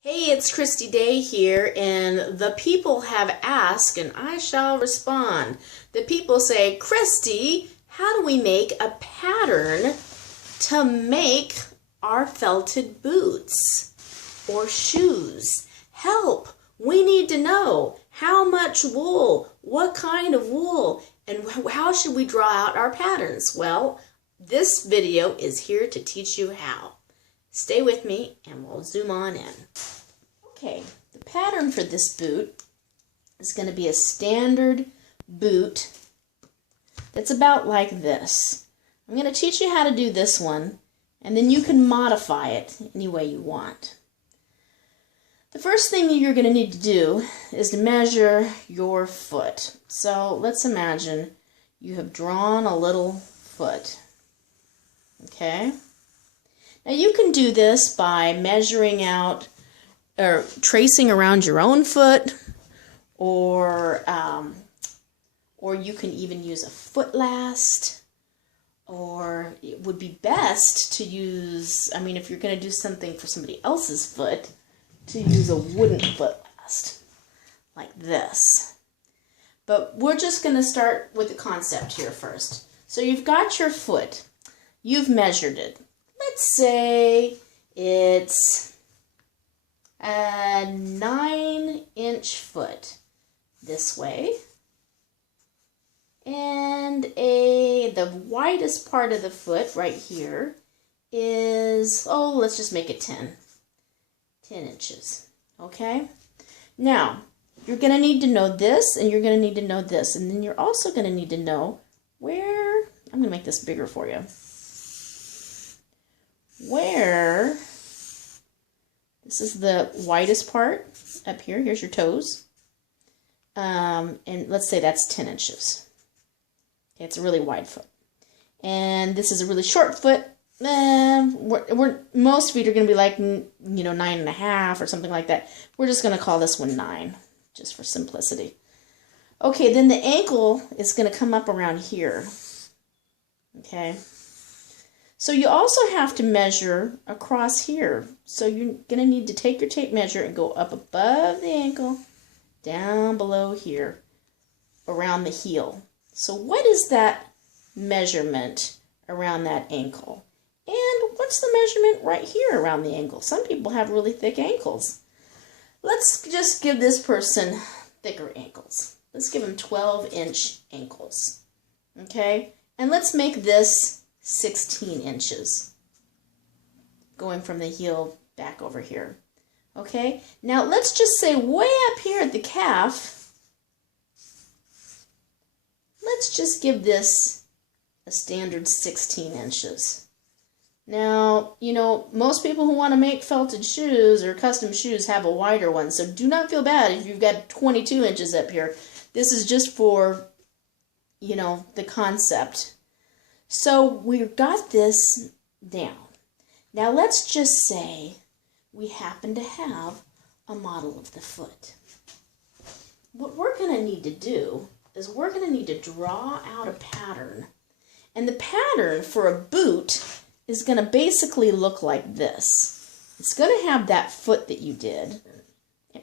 Hey, it's Christy Day here, and the people have asked, and I shall respond. The people say, Christy, how do we make a pattern to make our felted boots or shoes? Help! We need to know how much wool, what kind of wool, and how should we draw out our patterns? Well, this video is here to teach you how. Stay with me and we'll zoom on in. Okay, the pattern for this boot is going to be a standard boot that's about like this. I'm going to teach you how to do this one, and then you can modify it any way you want. The first thing you're going to need to do is to measure your foot. So let's imagine you have drawn a little foot. Okay? Now you can do this by measuring out or tracing around your own foot, or you can even use a foot last, or it would be best to use, if you're going to do something for somebody else's foot, to use a wooden foot last, like this. But we're just going to start with the concept here first. So you've got your foot, you've measured it. Let's say it's a 9-inch foot this way, and the widest part of the foot right here is, let's just make it 10 inches. Okay, now you're going to need to know this, and you're going to need to know this, and then you're also going to need to know where, I'm going to make this bigger for you, where this is the widest part up here. Here's your toes. And let's say that's 10 inches. Okay, it's a really wide foot. And this is a really short foot. Most feet are going to be like, 9.5 or something like that. We're just going to call this one 9, just for simplicity. Okay, then the ankle is going to come up around here. Okay. So you also have to measure across here. So you're going to need to take your tape measure and go up above the ankle, down below here, around the heel. So what is that measurement around that ankle? And what's the measurement right here around the ankle? Some people have really thick ankles. Let's just give this person thicker ankles. Let's give him 12-inch ankles. Okay? And let's make this 16 inches, going from the heel back over here. Okay, now let's just say way up here at the calf, let's just give this a standard 16 inches. Now, most people who want to make felted shoes or custom shoes have a wider one, so do not feel bad if you've got 22 inches up here. This is just for, the concept. So we've got this down. Now let's just say we happen to have a model of the foot. What we're going to need to do is we're going to need to draw out a pattern. And the pattern for a boot is going to basically look like this. It's going to have that foot that you did,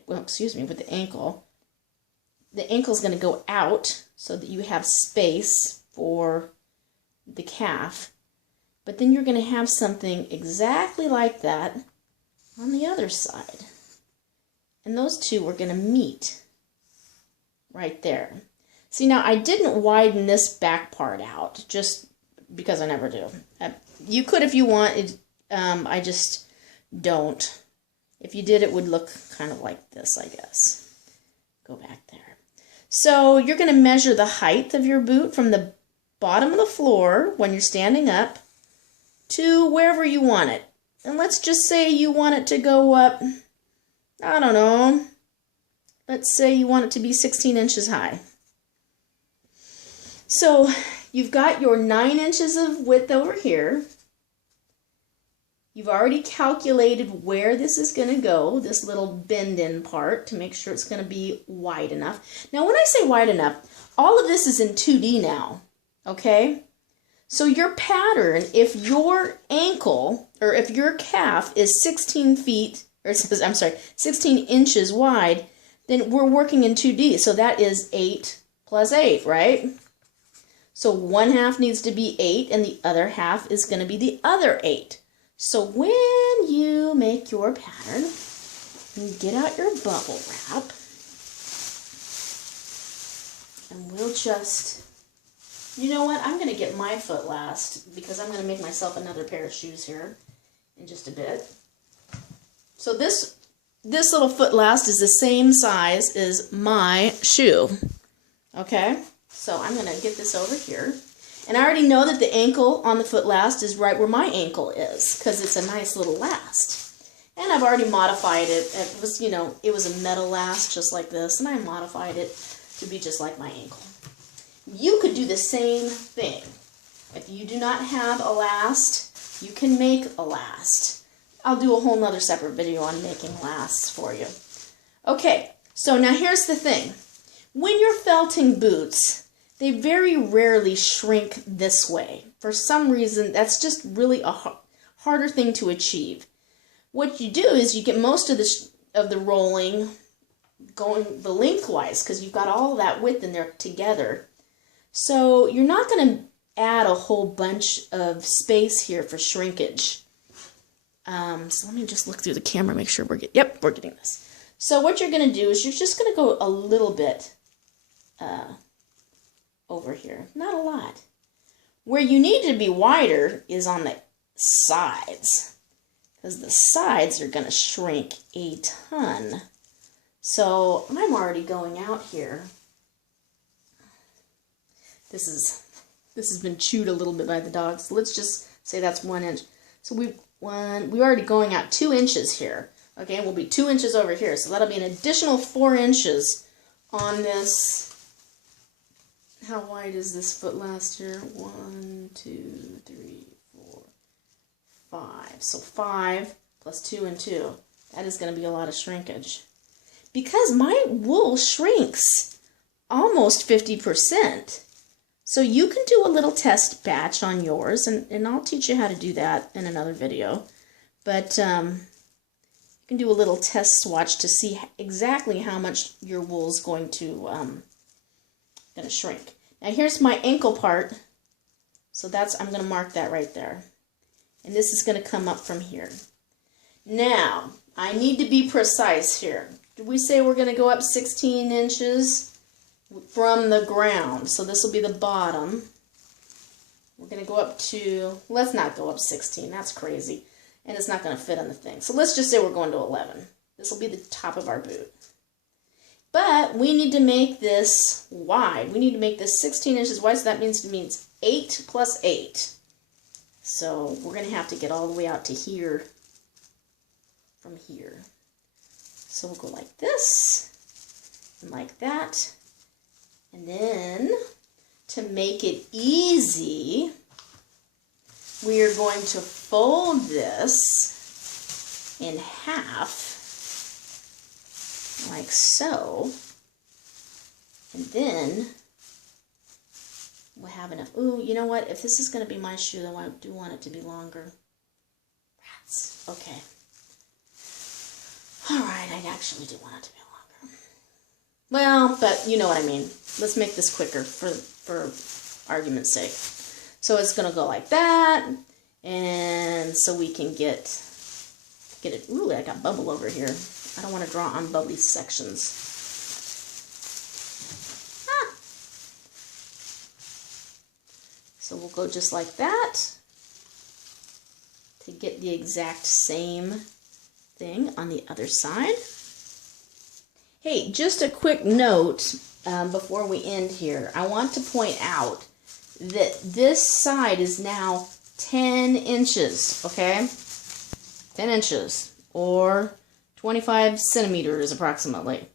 with the ankle. The ankle's going to go out so that you have space for the calf, but then you're going to have something exactly like that on the other side, and those two are going to meet right there. See, now I didn't widen this back part out just because I never do. You could if you want. I just don't. If you did, it would look kind of like this, I guess. Go back there. So you're going to measure the height of your boot from the bottom of the floor when you're standing up to wherever you want it. And let's just say you want it to go up, I don't know, let's say you want it to be 16 inches high. So you've got your 9 inches of width over here. You've already calculated where this is going to go, this little bend in part, to make sure it's going to be wide enough. Now when I say wide enough, all of this is in 2D now. Okay, so your pattern, if your ankle or if your calf is 16 feet or I'm sorry, 16 inches wide, then we're working in 2D. So that is 8 plus 8, right? So one half needs to be 8, and the other half is going to be the other 8. So when you make your pattern, you get out your bubble wrap, and we'll just, you know what, I'm going to get my foot last, because I'm going to make myself another pair of shoes here in just a bit. So this little foot last is the same size as my shoe, okay? So I'm going to get this over here. And I already know that the ankle on the foot last is right where my ankle is, because it's a nice little last. And I've already modified it. It was, you know, it was a metal last just like this, and I modified it to be just like my ankle. You could do the same thing. If you do not have a last, you can make a last. I'll do a whole nother separate video on making lasts for you. Okay, so now here's the thing. When you're felting boots, they very rarely shrink this way. For some reason, that's just really a harder thing to achieve. What you do is you get most of the rolling going the lengthwise, because you've got all that width in there together. So you're not going to add a whole bunch of space here for shrinkage. So let me just look through the camera, make sure we're getting this. So what you're going to do is you're just going to go a little bit over here, not a lot. Where you need to be wider is on the sides, because the sides are going to shrink a ton. So I'm already going out here. This has been chewed a little bit by the dogs. So let's just say that's 1 inch. So we're already going out 2 inches here. Okay, and we'll be 2 inches over here. So that'll be an additional 4 inches on this. How wide is this foot last here? 1, 2, 3, 4, 5. So 5 plus 2 and 2. That is going to be a lot of shrinkage. Because my wool shrinks almost 50%. So you can do a little test batch on yours, and I'll teach you how to do that in another video. But you can do a little test swatch to see exactly how much your wool is going to shrink. Now here's my ankle part. So I'm going to mark that right there. And this is going to come up from here. Now, I need to be precise here. Did we say we're going to go up 16 inches from the ground? So this will be the bottom. We're going to go up to, let's not go up 16. That's crazy. And it's not going to fit on the thing. So let's just say we're going to 11. This will be the top of our boot. But we need to make this wide. We need to make this 16 inches wide. So that means 8 plus 8. So we're going to have to get all the way out to here from here. So we'll go like this and like that. And then to make it easy, we are going to fold this in half, like so. And then we'll have enough. Ooh, you know what? If this is going to be my shoe, then I do want it to be longer. Rats. Okay. Alright, I actually do want it to be longer. Well, but you know what I mean. Let's make this quicker for argument's sake. So it's going to go like that. And so we can get it. Ooh, I got bubble over here. I don't want to draw on bubbly sections. Ah. So we'll go just like that to get the exact same thing on the other side. Hey, just a quick note before we end here. I want to point out that this side is now 10 inches, okay? 10 inches, or 25 centimeters approximately,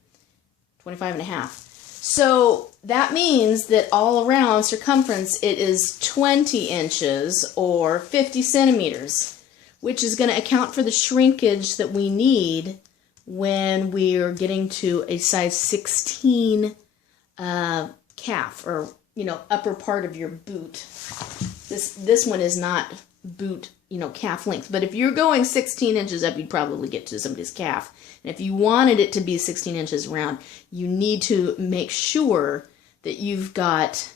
25 and a half. So that means that all around circumference it is 20 inches or 50 centimeters, which is going to account for the shrinkage that we need when we are getting to a size 16 calf, or upper part of your boot. This one is not boot, calf length. But if you're going 16 inches up, you'd probably get to somebody's calf. And if you wanted it to be 16 inches round, you need to make sure that you've got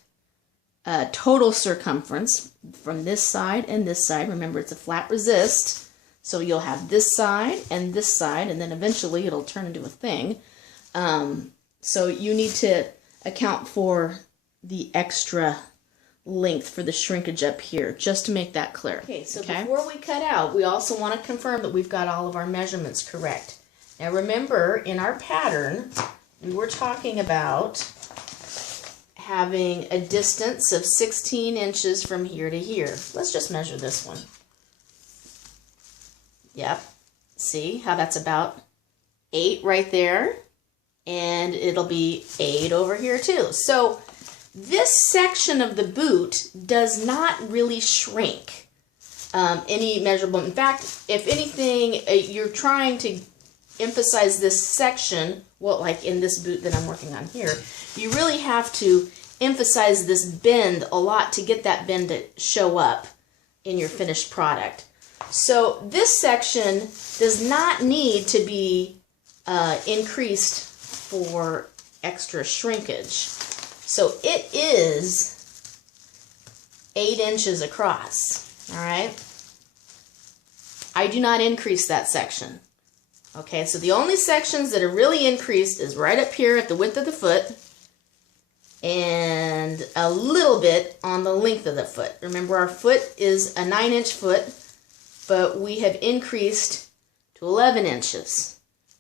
a total circumference from this side and this side. Remember, it's a flat resist, so you'll have this side, and then eventually it'll turn into a thing. So you need to account for the extra length for the shrinkage up here, just to make that clear. Okay, so before we cut out, we also want to confirm that we've got all of our measurements correct. Now remember, in our pattern, we're talking about having a distance of 16 inches from here to here. Let's just measure this one. Yep. See how that's about 8 right there? And it'll be 8 over here too. So this section of the boot does not really shrink any measurable. In fact, if anything, you're trying to emphasize this section, well, like in this boot that I'm working on here, you really have to emphasize this bend a lot to get that bend to show up in your finished product. So this section does not need to be increased for extra shrinkage. So it is 8 inches across, all right? I do not increase that section. Okay, so the only sections that are really increased is right up here at the width of the foot and a little bit on the length of the foot. Remember, our foot is a 9-inch foot, but we have increased to 11 inches.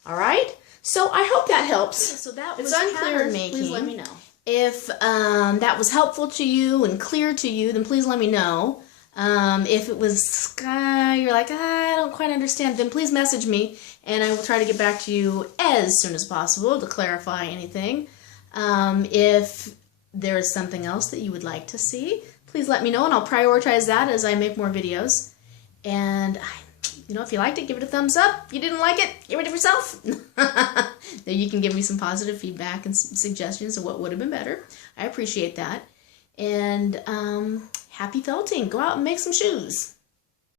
All right? So I hope that helps. So that was unclear making. Please let me know. If that was helpful to you and clear to you, then please let me know. If it was you're like, I don't quite understand, then please message me and I will try to get back to you as soon as possible to clarify anything. If there is something else that you would like to see, please let me know and I'll prioritize that as I make more videos. And if you liked it, give it a thumbs up. If you didn't like it, get rid of yourself. Then you can give me some positive feedback and suggestions of what would have been better. I appreciate that. And happy felting. Go out and make some shoes.